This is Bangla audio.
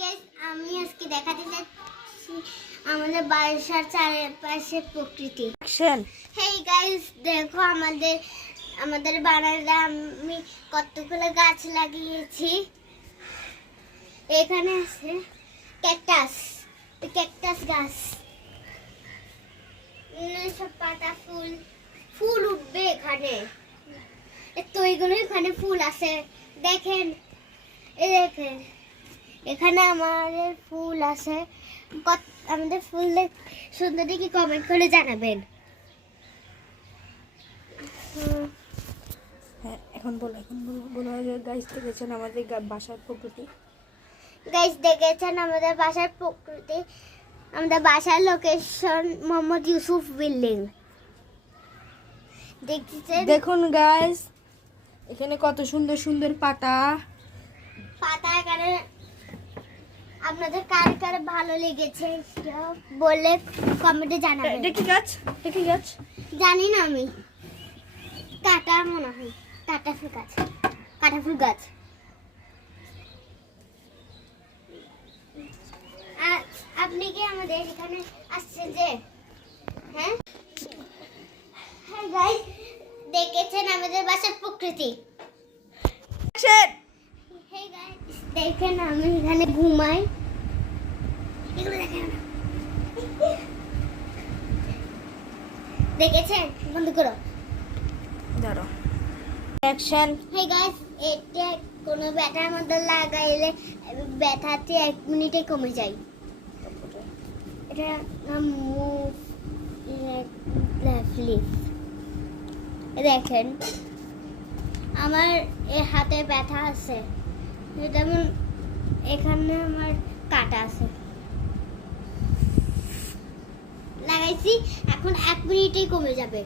গাইস, আমি আজকে দেখাতে যাচ্ছি আমাদের বাসার চারপাশে প্রকৃতি। হেই গাইস, দেখো আমাদের বারান্দায় আমি কতগুলো গাছ লাগিয়েছি। এখানে আছে ক্যাকটাস গাছ, সব পাতা ফুল উঠবে এখানে। তো এইগুলো এখানে ফুল আছে, দেখেন এই দেখেন এখানে আমাদের ফুল আছে। আমাদের ফুল সুন্দর দেখি কমেন্ট করে জানাবেন। হ্যাঁ, এখন বলো গাইস দেখেছেন আমাদের বাসার প্রকৃতি। গাইস দেখেছেন আমাদের বাসার প্রকৃতি। আমাদের বাসার লোকেশন মোহাম্মদ ইউসুফ বিল্ডিং। দেখছেন, দেখুন গাইস এখানে কত সুন্দর সুন্দর পাতা এখানে আপনাদের কার কার ভালো লেগেছে সেটা বলে কমেন্টে জানাবেন। এটা কি গাছ? জানি না আমি, কাটা মনে হয় কাটা ফুল গাছ। আপনি কি আমাদের এখানে আসছেন যে? হ্যাঁ গাইস, দেখেছেন আমাদের বাসার প্রকৃতি। হেই গাইস, দেখেন আমি এখানে ঘুমাই। এগুলো দেখেন, দেখেছেন? বন্ধ করো। ধরো অ্যাকশন। হেই গাইস, এটা কোনো ব্যথার মধ্যে লাগাইলে ব্যথাতে 1 মিনিটে কমে যায়। এটা মুভ লেফটলি। দেখেন আমার এই হাতে ব্যথা আছে, যেমন এখানে আমার কাটা আছে, লাগাইছি, এখন 1 মিনিটেই কমে যাবে।